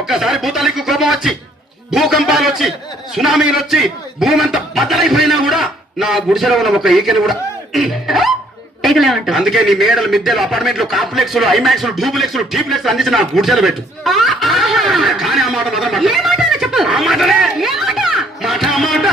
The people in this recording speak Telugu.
ఒక్కసారి భూతాలకు కోపం వచ్చి భూకంపాలు వచ్చి సునామీలు వచ్చి భూమి అంతా బద్దలైపోయినా కూడా నా గుడిసెలో ఉన్న ఒక ఈకెని కూడా అందుకే నీ మేడలు మిద్దెలు అపార్ట్మెంట్లు కాంప్లెక్స్ ఐమాక్స్ డూప్లెక్స్ టీప్లెక్స్ అందించి నా గుడిసెలు పెట్టు. కానీ ఆ మాట మాత్రం చెప్పు. ఆ మాటనే మాట మాట